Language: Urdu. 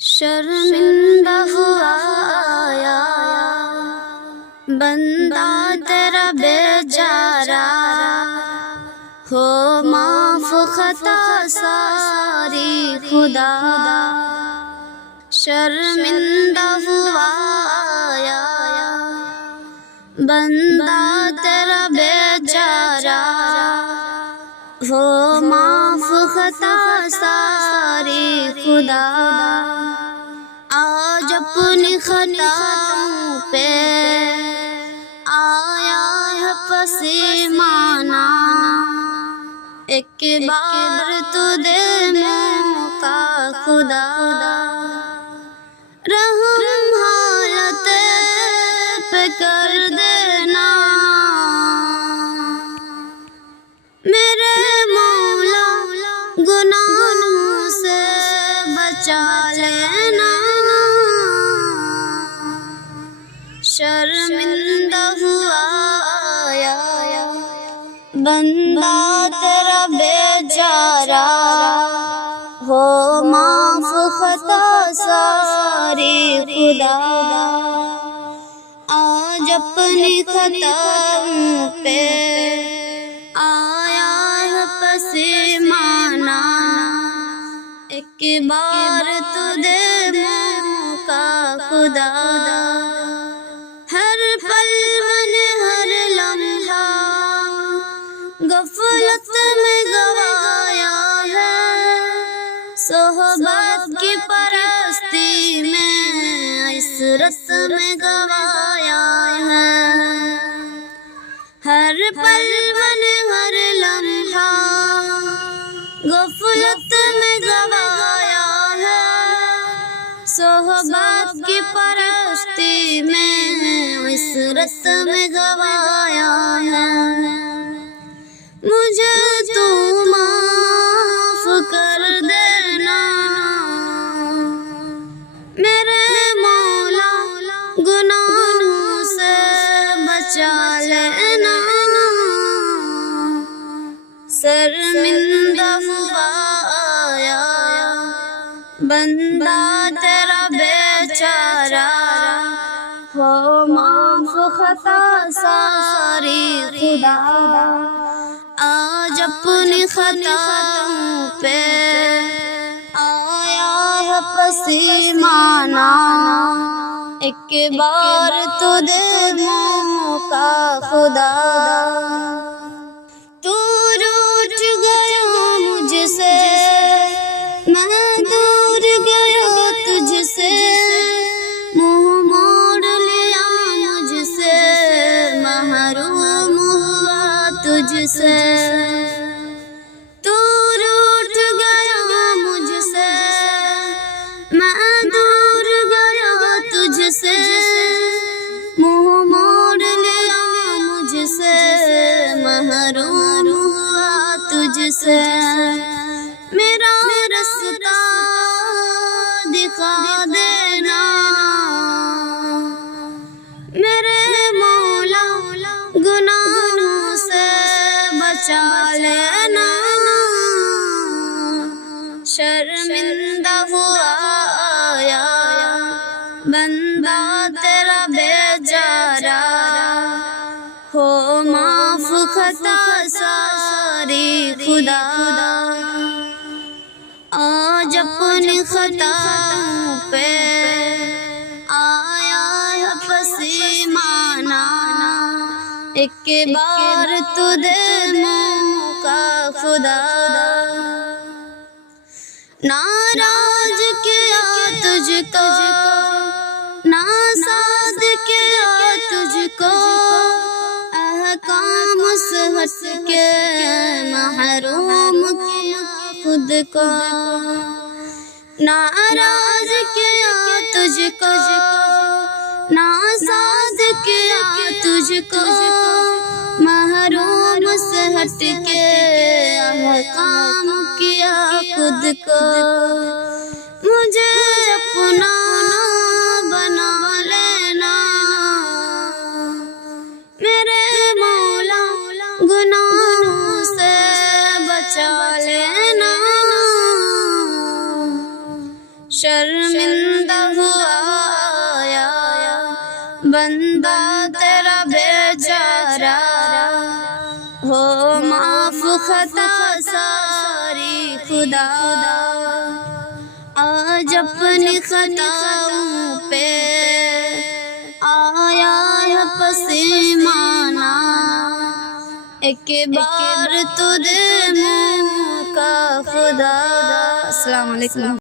شرمندہ ہوا آیا بندہ تیرا بیچارہ، ہو معاف خطا ساری خدا۔ شرمندہ ہوا آیا بندہ تیرا بیچارہ، ہو معاف خطا ساری خدا۔ آج اپنی خطاؤں پہ آیا ہے پسیمانہ، ایک بار تو دے موقع خدا۔ رحم حالت پہ کر دینا میرے مولا، گناہوں سے بچا لینا۔ شرمندہ ہوا آیا بندہ تیرا بیچارہ، ہو معاف خطا ساری خدا۔ آج اپنی خطاؤں پہ آیا ہے پسیمانہ، ایک بار تو دے موقع خدا۔ ہر پل میں ہر لمحہ غفلت میں گوایا ہے، صحبت کی پرستی میں عشرت میں گوایا ہے۔ ہر پل میں ہر لمحہ غفلت میں گوایا ہے، صحبت کی پرستی میں عشرت میں گوایا ہے۔ مجھے تو معاف کر دینا میرے مولا، گناہوں سے بچا لینا۔ شرمندہ ہوا آیا بندہ تیرا بیچارہ، ہو معاف خطا ساری خدا۔ آج اپنی خطاؤں پہ آیا ہے پسیمانہ، ایک بار تو دے موقع خدا۔ تو روٹھ گیا مجھ سے، میں دور گیا تجھ سے، منہ موڑ لیا مجھ سے، محروم ہوا تجھ سے۔ تو روٹھ گیا مجھ سے، میں دور گیا تجھ سے، منہ موڑ لیا مجھ سے، محروم ہوا تجھ سے۔ میرا رستہ دکھا دینا میرے مولا، گناہوں سے بچا لینا۔ شرمندہ ہوا آیا بندہ تیرا بیچارہ، ہو معاف خطا ساری خدا۔ آج اپنی خطاؤں پہ آیا ہے پسیمانہ، ایک بار تو دے موقع خدا۔ ناراض کیا تجھ کو، ناساز کیا تجھ کو، احکام سے ہٹ کے محروم کیا خود کو۔ ناراض کیا تجھ کو، ناساز کیا تجھ کو، محروم سے ہٹ کے احکام کیا خود کو۔ مجھے اپنا بنا لینا میرے مولا، گناہوں سے بچا لینا۔ شر شرمندہ ہوا آیا بندہ تیرا بیچارہ ہو معاف خطا ساری خدا آج اپنی خطاؤں پہ آیا ہے پسیمانہ ایک بار تو دے منہ کا خدا۔ السلام علیکم۔